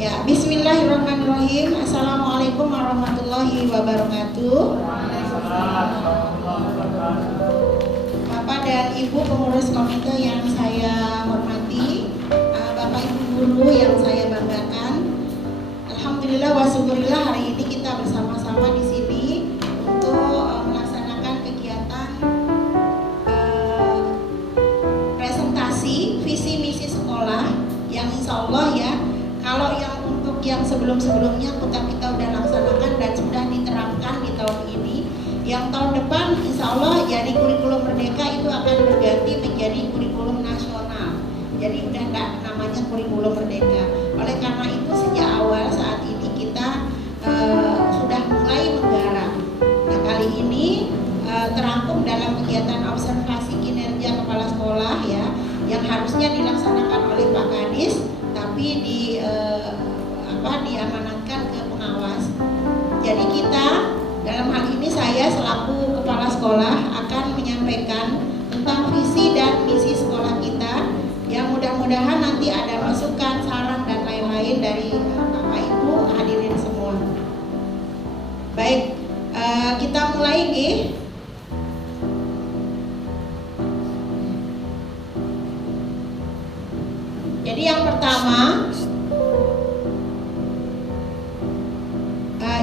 Ya, bismillahirrahmanirrahim. Assalamualaikum warahmatullahi wabarakatuh. Bapak dan Ibu pengurus komite yang saya hormati, Bapak Ibu guru yang saya banggakan. Alhamdulillah wa syukurillah, hari ini kita bersama-sama di sini untuk melaksanakan kegiatan presentasi visi misi sekolah yang insya Allah ya, kalau yang untuk yang sebelum-sebelumnya kita udah laksanakan dan sudah diterapkan di tahun ini, yang tahun depan insya Allah jadi kurikulum merdeka itu akan berganti menjadi kurikulum nasional. Jadi udah enggak namanya kurikulum merdeka. Oleh karena itu sejak awal saat ini kita sudah mulai menggarap. Nah, kali ini terangkum dalam kegiatan observasi kinerja kepala sekolah ya, yang harusnya dilaksanakan oleh Pak Kadis, tapi diamanatkan ke pengawas. Jadi kita dalam hal ini saya selaku kepala sekolah akan menyampaikan tentang visi dan misi sekolah kita, yang mudah-mudahan nanti ada masukan, saran dan lain-lain dari Bapak Ibu hadirin semua. Baik, kita mulai nih. Jadi yang pertama,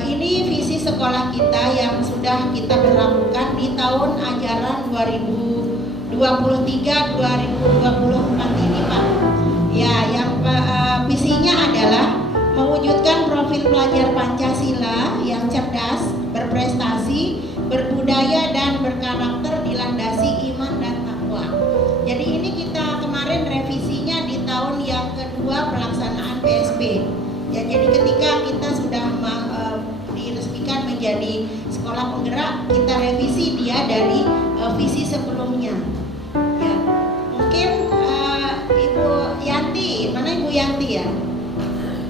ini visi sekolah kita yang sudah kita berlakukan di tahun ajaran 2023-2024 ini Pak. Ya, yang visinya adalah mewujudkan profil pelajar Pancasila yang cerdas, berprestasi, berbudaya dan berkarakter dilandasi iman dan takwa. Jadi ini kita kemarin revisinya di tahun yang kedua pelaksanaan PSB. Ya, jadi ketika kita sudah diresmikan menjadi sekolah penggerak, kita revisi dia dari visi sebelumnya. Ya, mungkin Ibu Yanti, mana Ibu Yanti ya?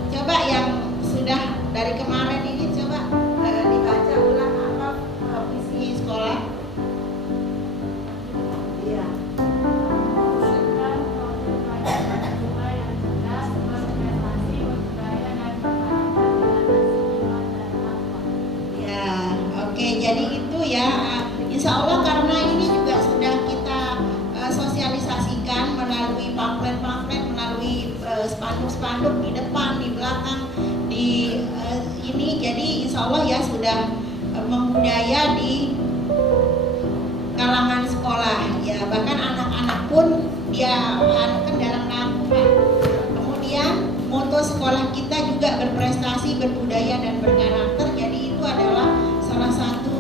Coba yang sudah dari kemarin ini coba dibaca ulang apa visi sekolah. Iya. Jadi itu ya, insya Allah karena ini juga sudah kita sosialisasikan melalui pamflet-pamflet, melalui spanduk-spanduk di depan, di belakang, di ini, jadi insya Allah ya sudah membudaya di kalangan sekolah ya, bahkan anak-anak pun dia dalam lakukan. Kemudian moto sekolah kita juga berprestasi, berbudaya dan berkarakter. Jadi itu adalah salah satu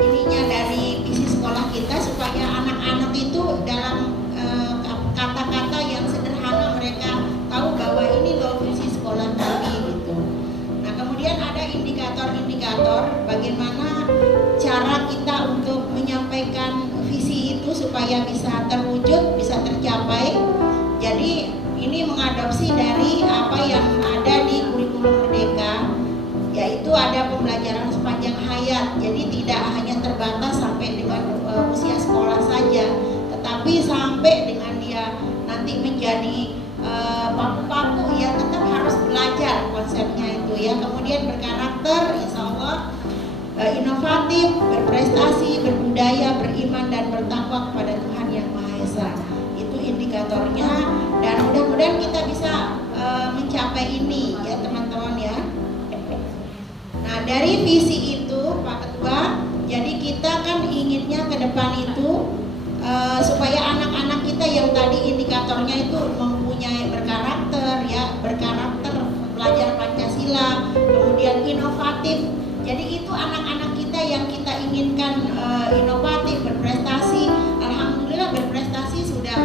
ininya dari visi sekolah kita, supaya anak-anak itu dalam kata-kata yang sederhana mereka tahu bahwa ini loh visi sekolah kami gitu. Nah, kemudian ada indikator-indikator bagaimana cara kita untuk menyampaikan visi itu supaya bisa terwujud, bisa tercapai. Jadi ini mengadopsi dari apa yang ada di kurikulum merdeka, yaitu ada pembelajaran sepanjang hayat. Jadi tidak hanya terbatas sampai dengan usia sekolah saja, tetapi sampai dengan dia nanti menjadi paku-paku ya, tetap harus belajar konsepnya itu ya. Kemudian berkarakter, insya Allah inovatif, berprestasi, berbudaya, beriman dan bertakwa kepada Tuhan Yang Maha Esa. Itu indikatornya, dan mudah-mudahan kita bisa mencapai ini ya teman-teman ya. Nah, dari visi itu Pak Ketua, jadi kita kan inginnya ke depan itu supaya anak-anak kita yang tadi indikatornya itu mempunyai berkarakter ya, berkarakter, belajar Pancasila, kemudian inovatif. Jadi itu anak-anak kita yang kita inginkan inovatif, berprestasi. Alhamdulillah berprestasi sudah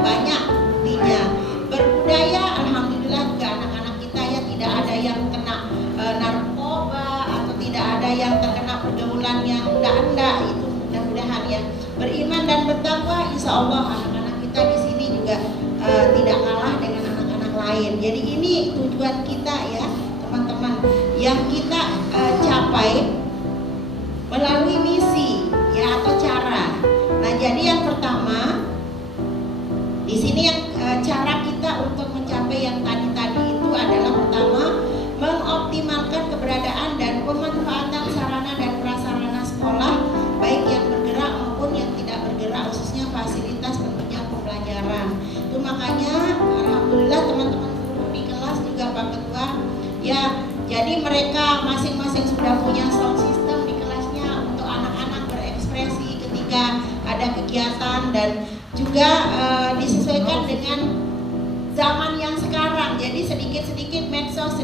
banyak buktinya. Berbudaya, alhamdulillah juga anak-anak kita ya tidak ada yang kena narkoba atau tidak ada yang terkena pergaulan yang enggak, itu mudah-mudahan ya. Beriman dan bertakwa, insya Allah anak-anak kita di sini juga tidak kalah dengan anak-anak lain. Jadi ini tujuan kita ya teman-teman, yang kita capai melalui misi ya atau cara. Nah, jadi yang pertama di sini yang cara kita untuk Ya, jadi mereka masing-masing sudah punya sound system di kelasnya untuk anak-anak berekspresi ketika ada kegiatan, dan juga disesuaikan dengan zaman yang sekarang. Jadi sedikit-sedikit medsos.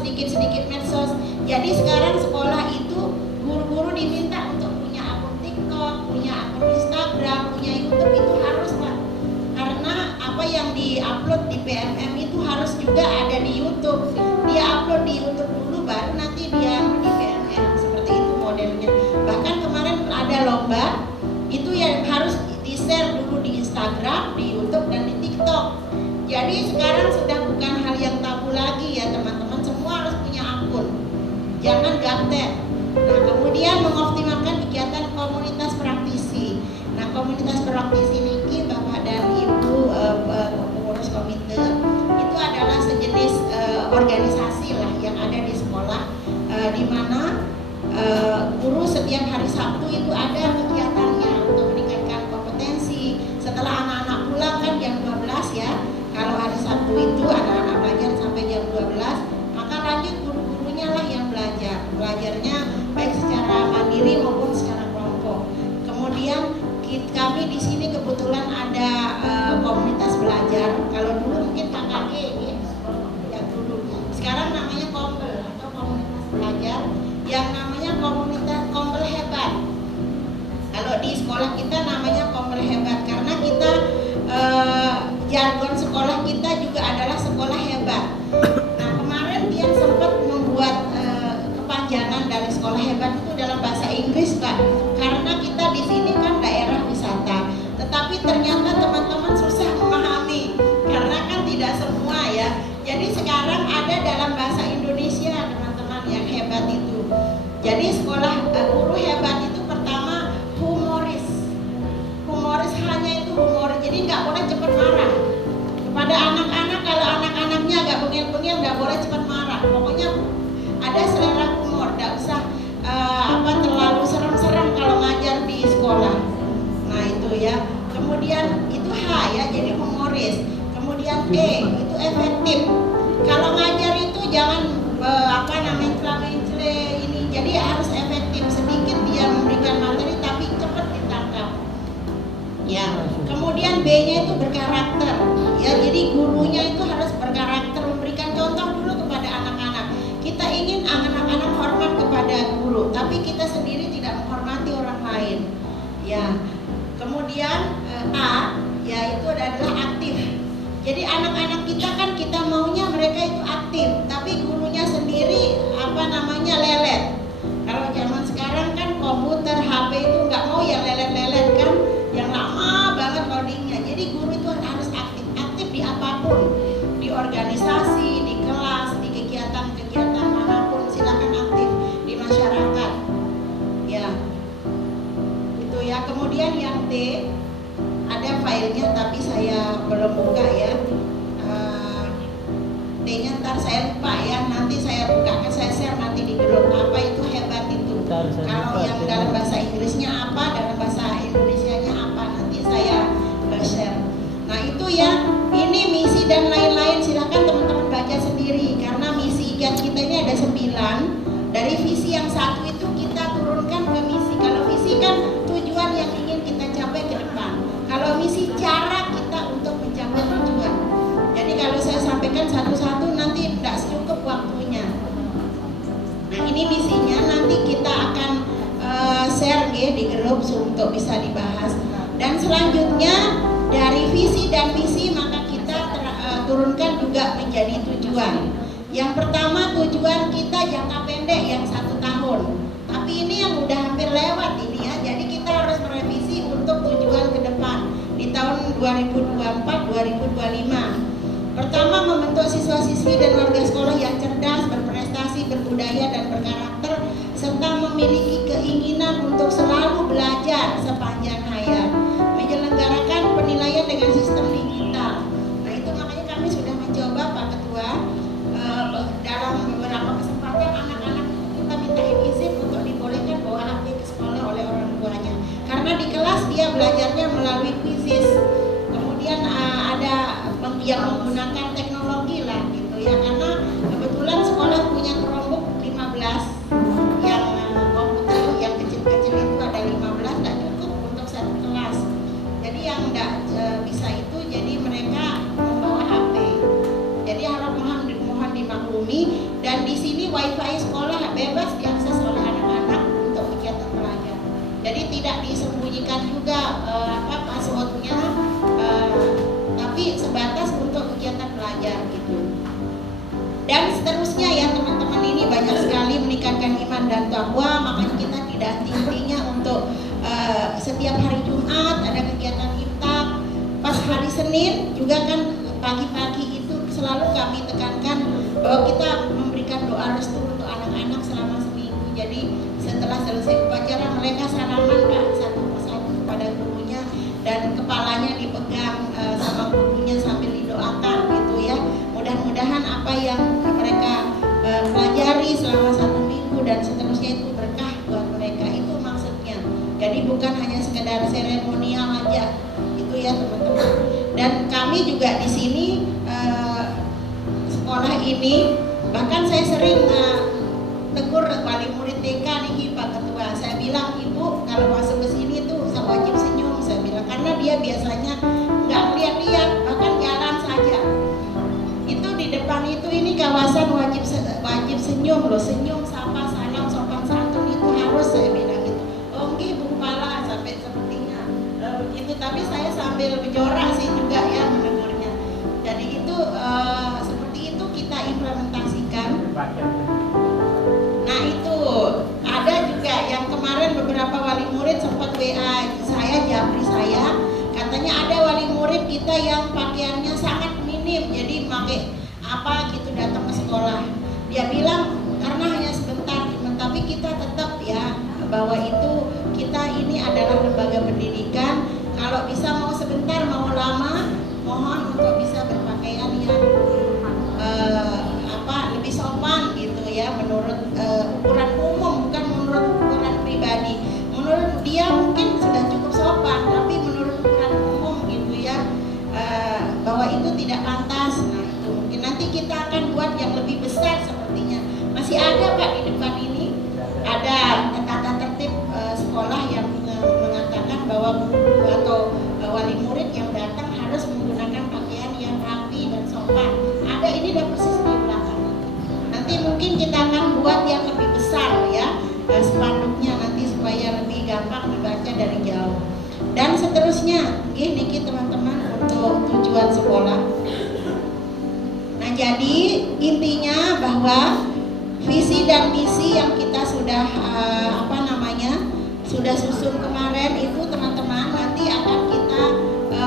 Jadi sekarang sekolah itu guru-guru diminta untuk punya akun TikTok, punya akun Instagram, punya YouTube, itu harus Pak. Karena apa yang diupload di PMM itu harus juga ada di YouTube. Dia upload di YouTube dulu, baru nanti dia di PMM, seperti itu modelnya. Bahkan kemarin ada lomba, itu yang harus di-share dulu di Instagram, di YouTube, dan di TikTok. Jadi sekarang sudah bukan hal yang tabu lagi ya teman-teman, semua harus punya akun. Jangan gaptek. Nah, kemudian mengoptimalkan kegiatan komunitas praktisi. Nah, komunitas praktisi ini Bapak dan Ibu pengurus komite, itu adalah sejenis organisasi lah yang ada di sekolah, di mana guru setiap hari Sabtu itu ada kegiatannya untuk meningkatkan kompetensi. Setelah anak-anak pulang kan jam 12 ya. Kalau hari Sabtu itu anak-anak belajar sampai jam 12, maka lanjut guru-gurunya lah yang belajarnya baik secara mandiri maupun secara kelompok. Kemudian kami di sini kebetulan ada komunitas belajar. Kalau dulu mungkin KKG ya dulu. Sekarang namanya Kombel atau komunitas belajar, yang namanya komunitas Kombel Hebat. Kalau di sekolah kita namanya Kombel Hebat karena kita jargon sekolah kita juga adalah sekolah hebat. Nah, kemarin dia sempat membuat kepanjangan dari sekolah hebat itu dalam bahasa Inggris Pak, karena kita di sini kan daerah wisata. Tetapi ternyata teman-teman susah memahami karena kan tidak semua ya. Jadi sekarang ada dalam bahasa Indonesia teman-teman yang hebat itu. Jadi sekolah guru hebat itu pertama humoris hanya itu humoris. Jadi nggak boleh cepat marah kepada anak-anak. Kalau anak-anaknya agak bengil-bengil nggak boleh cepat marah. Pokoknya ada selera humor, nggak usah terlalu serem-serem kalau ngajar di sekolah. Nah itu ya. Kemudian itu H ya, jadi humoris. Kemudian E itu efektif. Kalau ngajar itu jangan ini. Jadi harus efektif. Sedikit dia memberikan materi tapi cepat ditangkap. Ya. Kemudian B-nya itu berkarakter. Ya, jadi gurunya itu harus berkarakter, memberikan contoh dulu kepada anak-anak. Kita ingin anak-anak hormat kepada guru, tapi kita sendiri tidak menghormati orang lain. Ya. Kemudian A, yaitu adalah aktif. Jadi anak-anak kita kan kita maunya mereka itu aktif, tapi gurunya sendiri lelet. Kalau zaman sekarang kan komputer, HP itu nggak mau yang lelet-lelet kan, yang lama banget loadingnya. Jadi guru itu harus aktif di apapun, di organisasi, di kelas, di kegiatan-kegiatan manapun, silakan aktif di masyarakat. Ya, itu ya. Kemudian yang T, ada filenya tapi saya belum buka ya. T-nya ntar saya lupa ya, nanti saya buka, saya share nanti di grup. Apa itu hebat itu? Kalau yang dalam bahasa Inggrisnya apa, dalam bahasa Indonesianya apa, nanti saya share. Nah itu ya, ini misi dan lain-lain, silakan teman-teman baca sendiri. Karena misi IGAT kita ini ada 9. Dari visi yang 1 itu kita turunkan ke misi. Kalau visi kan tujuan yang ingin kita capai ke depan. Kalau misi cara kita untuk mencapai tujuan. Jadi kalau saya sampaikan satu-satu nanti tidak cukup waktunya. Nah ini misinya, nanti kita akan share ya di grup untuk bisa dibahas. Dan selanjutnya dari visi dan misi maka kita turunkan juga menjadi tujuan. Yang pertama tujuan kita jangka pendek yang 1 tahun. Tapi ini yang udah hampir lewat ini ya. Jadi kita harus merevisi untuk tujuan ke depan di tahun 2024-2025. Pertama, membentuk siswa-siswi dan warga sekolah yang cerdas, berprestasi, berbudaya, dan berkarakter, serta memiliki keinginan untuk selalu belajar sepanjang hayat. Menyelenggarakan penilaian dengan sistem digital. Nah itu makanya kami sudah mencoba Pak Ketua, dalam beberapa kesempatan anak-anak kita minta izin untuk dibolehkan bawa HP ke sekolah oleh orang tuanya. Karena di kelas dia belajarnya melalui quizzes. Kemudian ada yang menggunakan teknologi lah gitu ya, karena kebetulan sekolah punya Chromebook belajar gitu. Dan seterusnya ya teman-teman, ini banyak sekali meningkatkan iman dan takwa. Makanya kita tidak henti-hentinya untuk setiap hari Jumat ada kegiatan iftar. Pas hari Senin juga kan pagi-pagi itu selalu kami tekankan bahwa kita memberikan doa restu untuk anak-anak selama seminggu. Jadi setelah selesai upacara mereka salaman Kak, satu persatu kepada gurunya, dan kepalanya dipegang sama gurunya sambil didoakan gitu ya. Mudah-mudahan apa yang mereka pelajari selama satu minggu dan seterusnya itu berkah buat mereka, itu maksudnya. Jadi bukan hanya sekedar seremonial aja, itu ya teman-teman. Dan kami juga di sini sekolah ini, bahkan saya sering tegur wali murid TK nih Pak Ketua. Saya bilang, Ibu kalau masuk ke sini tuh wajib senyum, saya bilang, karena dia biasanya nggak lihat-lihat, bahkan jalan saja. Itu di depan itu ini kawasan wajib senyum loh, senyum, sapa, salam, sopan santun itu harus, saya bilang gitu. Oh nggih Bu Kepala, sampai sepertinya begitu. Tapi saya sambil berjorak sih juga ya menegurnya. Jadi itu seperti itu kita implementasikan. Nah itu ada juga yang kemarin beberapa wali murid sempat WA saya, japri saya, katanya ada wali murid kita yang pakaiannya sangat minim, jadi pakai apa gitu datang ke sekolah. Dia bilang karena hanya sebentar, tapi kita tetap ya bahwa itu kita ini adalah lembaga pendidikan. Kalau bisa mau sebentar mau lama, mohon untuk bisa berpakaian yang lebih sopan gitu ya, menurut ukuran umum, bukan menurut ukuran pribadi. Menurut dia mungkin sudah cukup sopan, tapi menurut ukuran umum gitu ya, bahwa itu tidak pantas. Nah itu mungkin nanti kita akan buat yang lebih besar sepertinya. Masih ada Pak di depan ini, ada tata tertib sekolah yang mengatakan bahwa guru atau wali murid yang datang harus menggunakan pakaian yang rapi dan sopan. Ada, ini dan persis di belakang. Nanti mungkin kita akan buat yang lebih besar ya, spanduknya nanti supaya lebih gampang dibaca dari jauh. Dan seterusnya, niki teman-teman untuk tujuan sekolah. Nah jadi intinya bahwa visi dan misi yang kita sudah sudah susun kemarin itu teman-teman nanti akan kita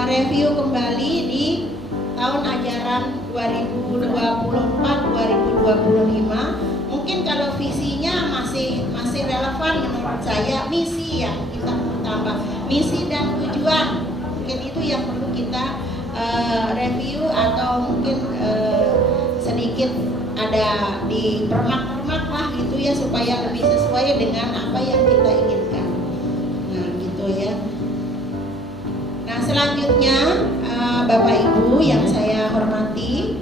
review kembali di tahun ajaran 2024-2025. Mungkin kalau visinya masih relevan menurut saya, misi yang kita perlu tambah, misi dan tujuan mungkin itu yang perlu kita review atau mungkin sedikit ada di permak-permak lah gitu ya, supaya lebih sesuai dengan apa yang kita inginkan. Nah gitu ya. Nah selanjutnya Bapak Ibu yang saya hormati,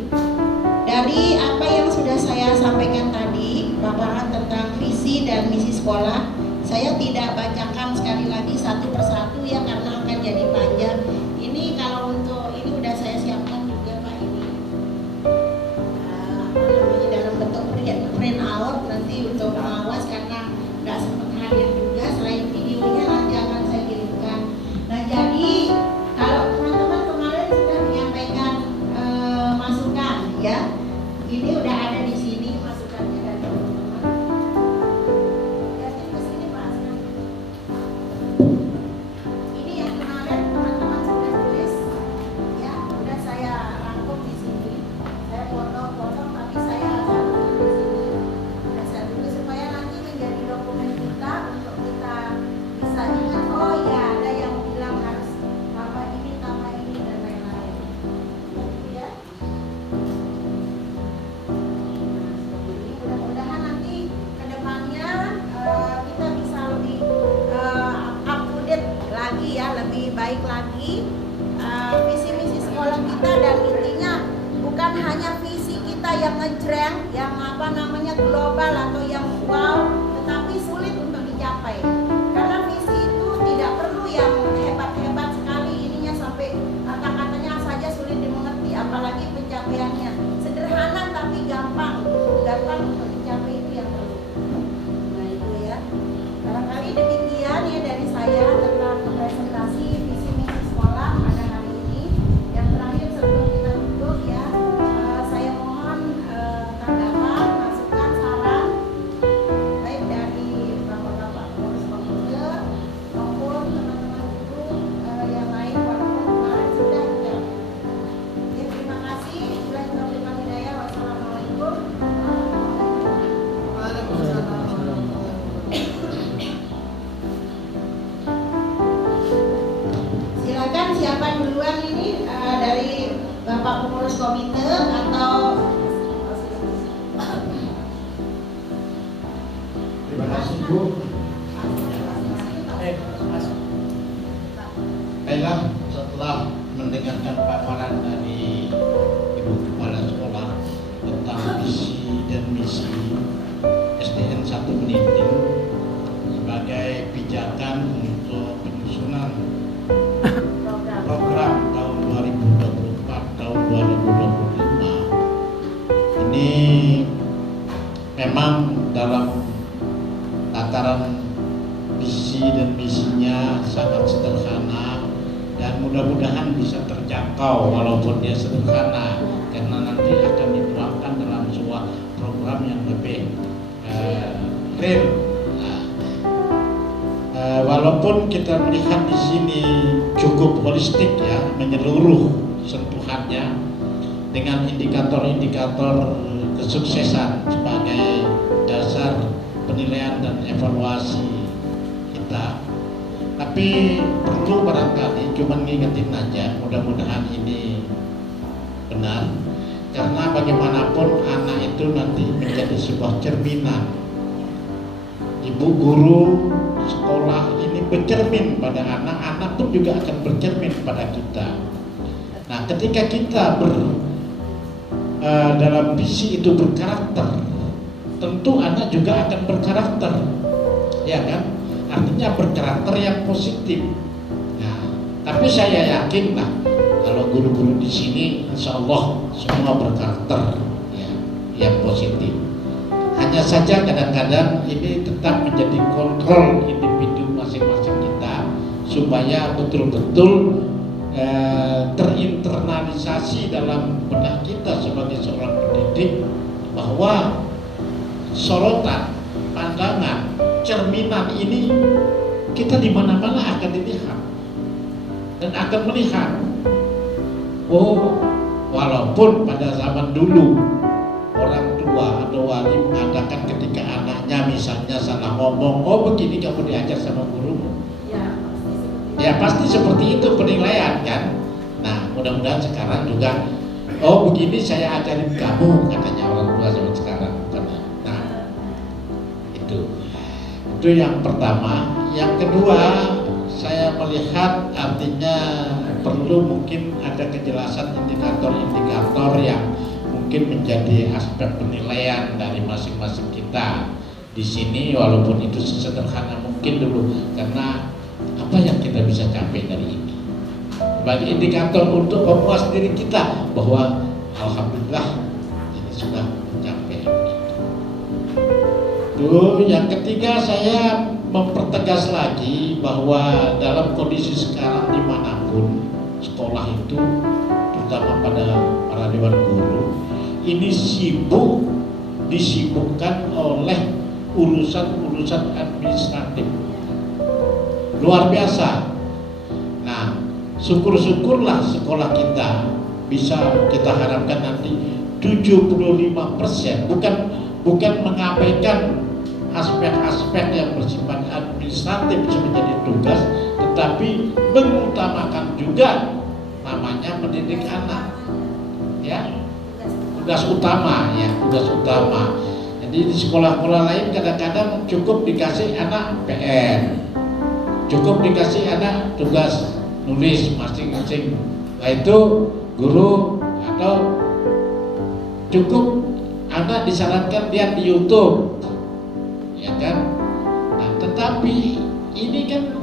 dari apa yang sudah saya sampaikan tadi, paparan tentang visi dan misi sekolah, saya tidak bacakan sekali lagi satu persatu ya karena akan jadi panjang. Ini kalau untuk ini udah saya siapkan juga Pak, ini dalam bentuk print out nanti untuk pengawas karena nggak sempat hadir juga. Selain videonya nanti akan saya kirimkan. Nah jadi kalau teman-teman kemarin sudah menyampaikan masukan ya, ini udah ada di sini masukannya dari teman-teman. Lihatin ke sini Pak. Ini yang kemarin teman-teman sudah tulis ya, udah saya rangkum di sini. Saya potong-potong tapi saya tulis di sini. Saya tulis supaya nanti menjadi dokumen kita untuk kita bisa ingat, oh ya ada yang bilang harus tambah ini dan lain-lain. Ya. Mudah-mudahan nanti ke depannya kita bisa lebih up to date lagi ya, lebih baik lagi visi misi sekolah kita. Dan intinya bukan hanya visi kita yang ngejreng, yang global atau yang wow, tetapi sulit untuk dicapai. Karena visi itu tidak perlu yang hebat-hebat sekali ininya sampai kata-katanya saja sulit dimengerti, apalagi pencapaiannya sederhana tapi gampang untuk dicapai, itu yang perlu. Nah itu ya, barangkali demikian ya dari saya tentang presentasi visi misi sekolah pada hari ini. Yang terakhir sebelum kita tutup ya, pengurus komite atau terima kasih Bu. Baiklah, setelah mendengarkan paparan dari Ibu Kepala Sekolah tentang visi dan misi SDN 1 Meniting sebagai pijakan untuk penyusunan program tahun 2024 tahun 2025, ini memang dalam tataran visi dan misinya sangat sederhana dan mudah-mudahan bisa terjangkau walaupun dia sederhana, karena nanti akan dituangkan dalam sebuah program yang lebih real. Walaupun kita melihat di sini cukup holistik ya, menyeluruh sentuhannya dengan indikator-indikator kesuksesan sebagai dasar penilaian dan evaluasi kita. Tapi perlu barangkali cuma ngingetin aja, mudah-mudahan ini benar, karena bagaimanapun anak itu nanti menjadi sebuah cerminan. Ibu guru sekolah ini bercermin pada anak pun juga akan bercermin pada kita. Nah, ketika kita dalam visi itu berkarakter, tentu anak juga akan berkarakter, ya kan? Artinya berkarakter yang positif. Nah, tapi saya yakin lah kalau guru-guru di sini, insya Allah semua berkarakter ya, yang positif. Hanya saja kadang-kadang ini tetap menjadi kontrol individu masing-masing kita supaya betul-betul terinternalisasi dalam benak kita sebagai seorang pendidik bahwa sorotan, pandangan, cerminan ini kita di mana-mana akan dilihat dan akan melihat. Oh, walaupun pada zaman dulu orang tua atau wali mengatakan ketika anaknya misalnya salah ngomong, oh begini kamu diajar sama gurumu. Ya pasti seperti itu penilaian kan. Nah, mudah-mudahan sekarang juga, oh begini saya ajarin kamu, katanya orang tua zaman sekarang. Nah, itu yang pertama. Yang kedua, saya melihat artinya perlu mungkin ada kejelasan indikator-indikator yang mungkin menjadi aspek penilaian dari masing-masing kita di sini, walaupun itu sesederhana mungkin dulu, karena apa yang kita bisa capai dari ini sebagai indikator untuk memuas diri kita bahwa alhamdulillah ini sudah mencapai. Yang ketiga, saya mempertegas lagi bahwa dalam kondisi sekarang dimanapun sekolah itu, terutama pada para dewan guru, ini disibukkan oleh urusan-urusan administratif luar biasa. Nah, syukur-syukurlah sekolah kita bisa, kita harapkan nanti 75%, bukan mengabaikan aspek-aspek yang bersifat administratif bisa menjadi tugas, tetapi mengutamakan juga namanya mendidik anak, ya, tugas utama ya, tugas utama. Jadi di sekolah-sekolah lain kadang-kadang cukup dikasih anak PR, cukup dikasih anak tugas nulis masing-masing, nah itu guru, atau cukup anak disarankan lihat di YouTube, ya kan? Nah, tetapi ini kan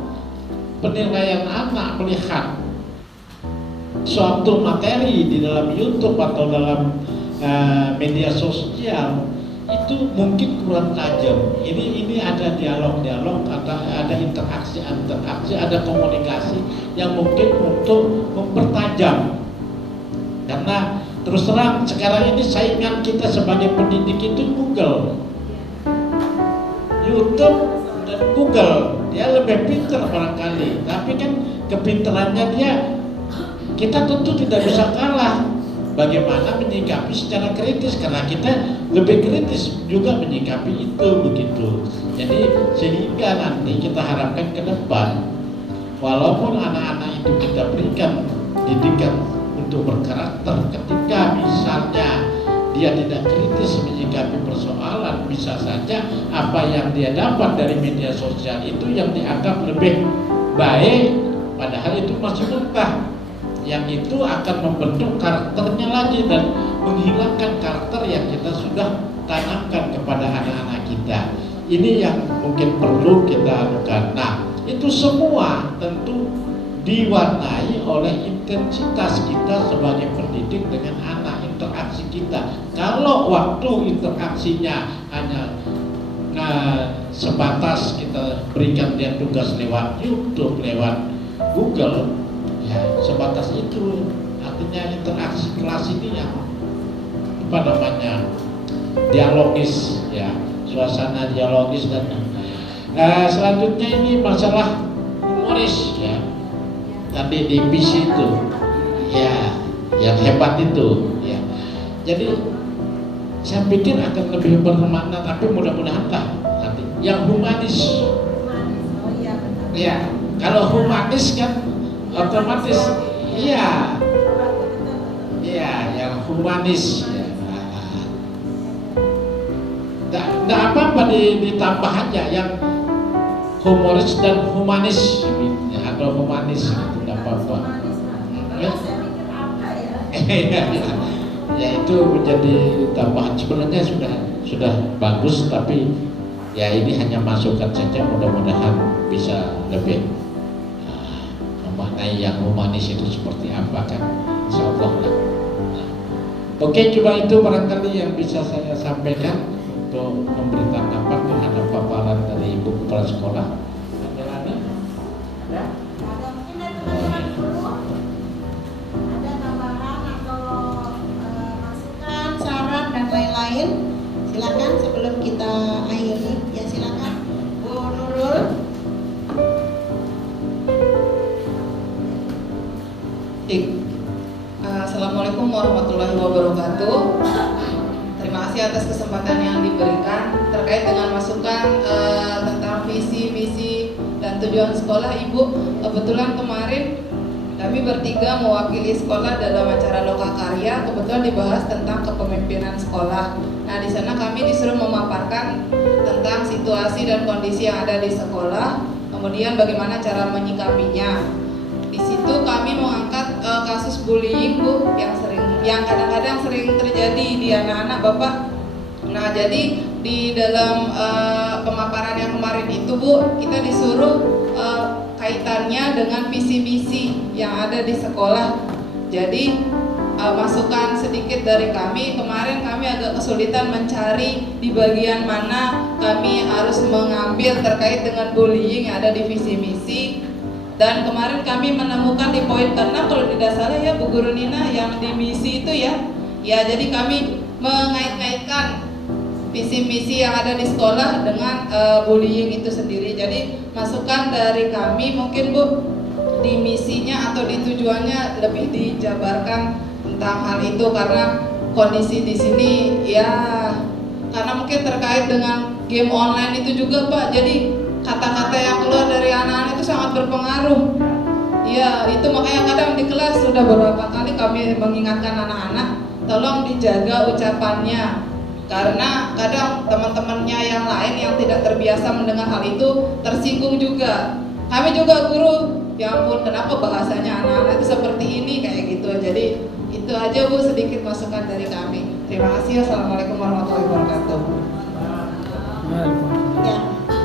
penilaian anak melihat suatu materi di dalam YouTube atau dalam media sosial itu mungkin kurang tajam. Ini ada dialog-dialog, ada interaksi, ada komunikasi yang mungkin untuk mempertajam. Karena terus terang sekarang ini saingan kita sebagai pendidik itu Google, YouTube dan Google. Dia lebih pintar barangkali, tapi kan kepintarannya dia kita tentu tidak bisa kalah. Bagaimana menyikapi secara kritis, karena kita lebih kritis juga menyikapi itu, begitu. Jadi sehingga nanti kita harapkan ke depan, walaupun anak-anak itu kita berikan didikan itu berkarakter. Ketika misalnya dia tidak kritis menyikapi persoalan, bisa saja apa yang dia dapat dari media sosial itu yang dianggap lebih baik, padahal itu masih mentah. Yang itu akan membentuk karakternya lagi dan menghilangkan karakter yang kita sudah tanamkan kepada anak-anak kita. Ini yang mungkin perlu kita lakukan. Nah, itu semua tentu diwarnai oleh intensitas kita sebagai pendidik dengan anak, interaksi kita. Kalau waktu interaksinya hanya sebatas kita berikan dia tugas lewat YouTube, lewat Google, ya sebatas itu. Artinya interaksi kelas ini yang dialogis, ya, suasana dialogis. Dan selanjutnya ini masalah humoris, ya. Tadi di PC itu, ya, yang hebat itu, ya. Jadi saya pikir akan lebih bermakna, tapi mudah-mudahan lah nanti yang humanis. Ya, kalau humanis kan otomatis, iya, yang humanis. Ya. Nggak apa-apa ditambah aja yang humoris dan humanis, ya, atau humanis gitu, nggak apa-apa. Ya itu menjadi tambahan, sebenarnya sudah bagus, tapi ya ini hanya masukan saja, mudah-mudahan bisa lebih memaknai yang humanis itu seperti apa kan, insyaallah lah. Oke, coba itu barangkali yang bisa saya sampaikan untuk memberi tanggapan terhadap paparan dari Ibu Kepala Sekolah. Ada lagi? Ada? Mungkin dari teman-teman dulu ada tambahan atau masukan, saran dan lain-lain. Silakan sebelum kita akhiri. Ya silakan, Bu Nurul. Assalamualaikum warahmatullahi wabarakatuh. Terima kasih atas kesempatan yang diberikan terkait dengan masukan tentang visi, misi, dan tujuan sekolah. Ibu, kebetulan kemarin kami bertiga mewakili sekolah dalam acara Lokakarya. Kebetulan dibahas tentang kepemimpinan sekolah. Nah, di sana kami disuruh memaparkan tentang situasi dan kondisi yang ada di sekolah, kemudian bagaimana cara menyikapinya. Di situ kami mengangkat kasus bullying, Bu, yang kadang-kadang sering terjadi di anak-anak, Bapak. Nah, jadi di dalam pemaparan yang kemarin itu, Bu, kita disuruh kaitannya dengan visi misi yang ada di sekolah. Jadi masukan sedikit dari kami, kemarin kami agak kesulitan mencari di bagian mana kami harus mengambil terkait dengan bullying yang ada di visi misi. Dan kemarin kami menemukan di poin ke-6 kalau tidak salah ya Bu Guru Nina, yang di misi itu ya. Ya, jadi kami mengait-ngaitkan visi misi yang ada di sekolah dengan bullying itu sendiri. Jadi masukan dari kami mungkin Bu, di misinya atau di tujuannya lebih dijabarkan tentang hal itu, karena kondisi di sini ya, karena mungkin terkait dengan game online itu juga Pak. Jadi kata-kata yang keluar dari anak-anak itu sangat berpengaruh. Ya, itu makanya kadang di kelas sudah beberapa kali kami mengingatkan anak-anak, tolong dijaga ucapannya. Karena kadang teman-temannya yang lain yang tidak terbiasa mendengar hal itu tersinggung juga. Kami juga guru, ya ampun kenapa bahasanya anak-anak itu seperti ini, kayak gitu. Jadi itu aja Bu, sedikit masukan dari kami. Terima kasih. Assalamualaikum warahmatullahi wabarakatuh. Ya,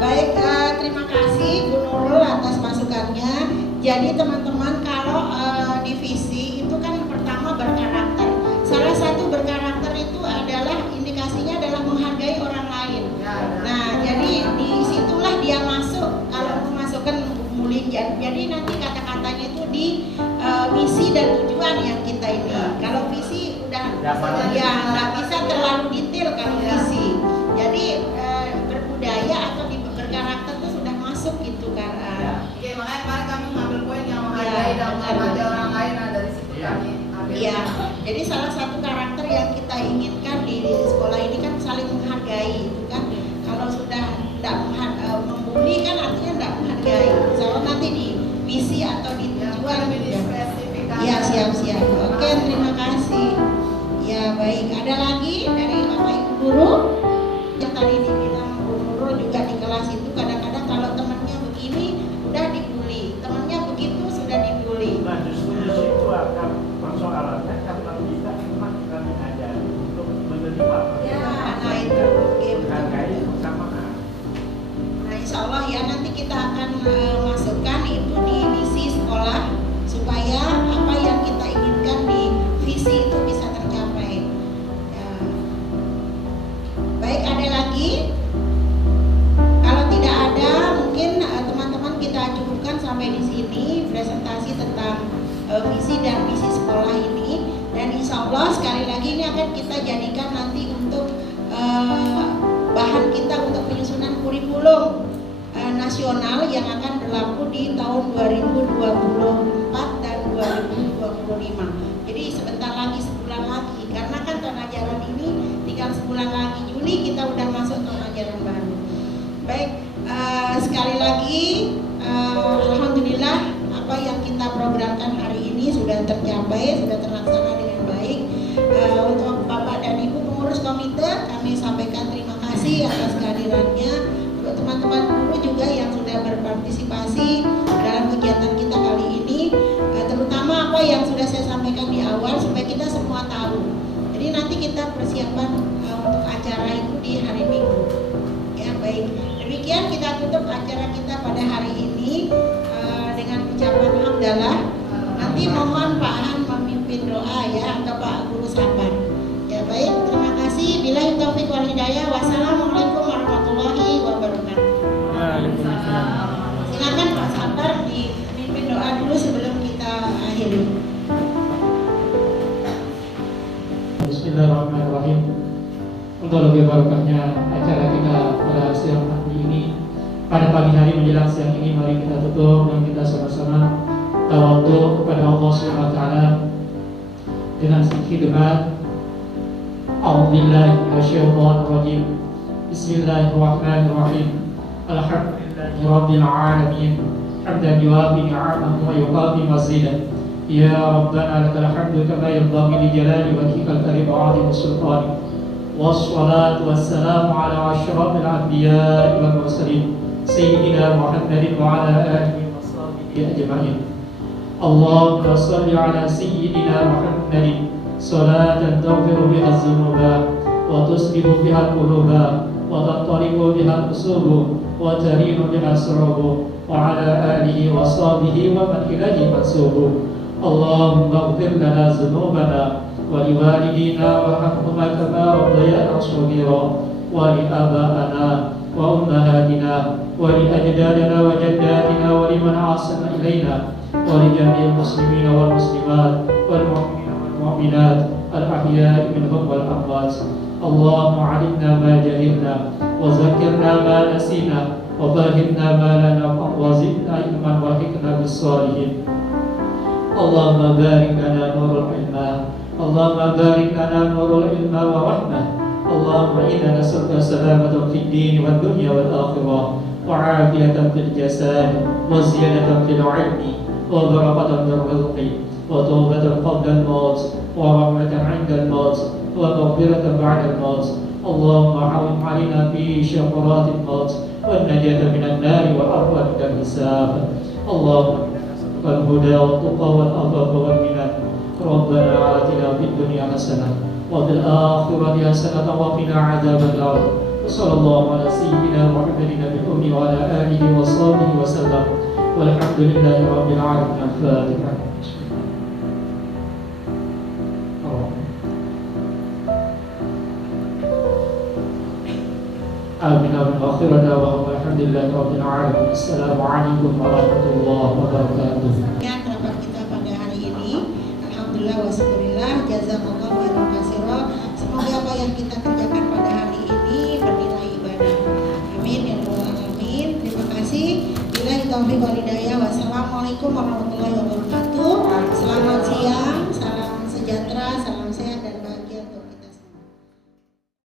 baik, terima kasih Bu Nurul atas masukannya. Jadi teman-teman, kalau divisi itu kan pertama berkarakter. Salah satu berkarakter itu adalah indikasinya adalah menghargai orang lain. Nah, jadi disitulah dia masuk. Kalau memasukkan bullying, jadi nanti kata-katanya itu di misi dan tujuan yang kita ini. Kalau visi udah ya nggak bisa terlalu detail kalau visi. Jadi berbudaya atau berkarakter itu sudah masuk gitu kan. Oke, makanya kemarin kami mengambil poin yang menghargai dan menghormati orang lain. Nah, dari situ kami ambil. Iya. Jadi salah satu karakter yang kita inginkan di sekolah ini kan saling menghargai, itu kan. Kalau sudah tidak membuli kan artinya tidak menghargai. Kalau nanti di visi atau di tujuan lebih dispesifikasi. Iya, siap-siap. Oke. kita akan masukkan itu di visi sekolah supaya apa yang kita inginkan di visi itu bisa tercapai. Ya. Baik, ada lagi? Kalau tidak ada, mungkin teman-teman kita cukupkan sampai di sini presentasi tentang visi dan misi sekolah ini. Dan insya Allah sekali lagi ini akan kita jadikan nanti untuk bahan kita untuk penyusunan kurikulum nasional yang akan berlaku di tahun 2024 dan 2025. Jadi sebentar lagi, sebulan lagi, karena kan tahun ajaran ini tinggal sebulan lagi, Juli kita udah masuk tahun ajaran baru. Baik, sekali lagi alhamdulillah apa yang kita programkan hari ini sudah tercapai, sudah terlaksana dengan baik. Untuk Bapak dan Ibu pengurus komite, kami sampaikan terima kasih atas kehadirannya. Untuk teman-teman guru juga yang sudah berpartisipasi dalam kegiatan kita kali ini, terutama apa yang sudah saya sampaikan di awal supaya kita semua tahu. Jadi nanti kita persiapan untuk acara itu di hari Minggu. Ya, baik. Demikian kita tutup acara kita pada hari ini dengan ucapan hamdalah. Nanti mohon Pak Han memimpin doa ya, atau Pak Guru Sabar. Ya baik, terima kasih. Billahi taufiq wal hidayah. Wassalamualaikum warahmatullahi wabarakatuh. Silakan Pak Sabar dipimpin doa dulu sebelum kita akhiri. Bismillahirrahmanirrahim. Untuk lebih barokahnya acara kita pada siang hari ini, pada pagi hari menjelang siang ini, mari kita tutup dan kita sama-sama tawadhu kepada Allah Subhanahu wa taala dengan khidmat. A'udzubillahi minasyaitonir rajim. Bismillahirrahmanirrahim. Alhamdulillahi rabbil alamin. Hamdan yuwafi ni'amahu wa yuqafi mazidah. Ya Rabbana lakal hamdu kama yanbaghi li jalali wajhikal karim wa 'azimi sultanik. Wassalatu wassalamu ala asyrafil anbiya'i wal mursalin sayyidina Muhammadin wa ala alihi wa sahbihi ajma'in. Allahumma shalli ala sayyidina Muhammadin salatan taghfiru biha adh-dhunuba wa tuslihu biha al-quluba wa tattariqu biha al-usubu wa tarinu biha as-surubu wa ala alihi wa sahbihi wa man ilahi mansubu. Allahumma ighfir lana dhunubana wa liwalidina warhamhuma kama rabbayana shaghira wa li aba'ana wa ummahatina wa li ajdadina wa jaddatina wa liman ahsana ilaina wa li jami'il muslimina wal muslimat wal mu'minina wal mu'minat al ahya'i minhum wal amwat. Allahumma 'allimna ma jahilna wa zakkirna ma nasina wa fahimna ma la naf'a wa zidna ilman wa hikna bis salihin. Allahumma barik lana nurul ilma, Allahumma barik lana nurul ilma wa rahmah. Allahumma inna nas'aluka salamatan fid din wad dunya wal akhirah wa 'afiyatan fil jasad wa ziyadatan fil 'ilmi wa barakatan fil rizqi wa tawbatan qabla al-maut wa rahmatan 'inda al-maut wa maghfiratan ba'da al-maut. Allahumma 'awin 'alaina fi syakaratil maut wa najata minan nar wa arwa min al-hisab. Allahumma الهدى والتقى والعفاف والغنى ربنا آتنا في الدنيا حسنة وفي الآخرة حسنة وقنا عذاب النار وصلى الله على سيدنا محمد الأمي وعلى آله وصحبه وسلم والحمد لله رب العالمين. الفاتحة. آمين وآخر دعوانا والحمد لله رب العالمين. السلام عليكم ورحمة الله وبركاته. Ya, rapat kita pada hari ini, alhamdulillah wa syukurillah, jazakallahu khairan katsira. Semoga apa yang kita kerjakan pada hari ini bernilai ibadah. Amin ya rabbal alamin. Terima kasih. Billahi taufiq wal hidayah. Wassalamualaikum warahmatullahi wabarakatuh. Selamat siang.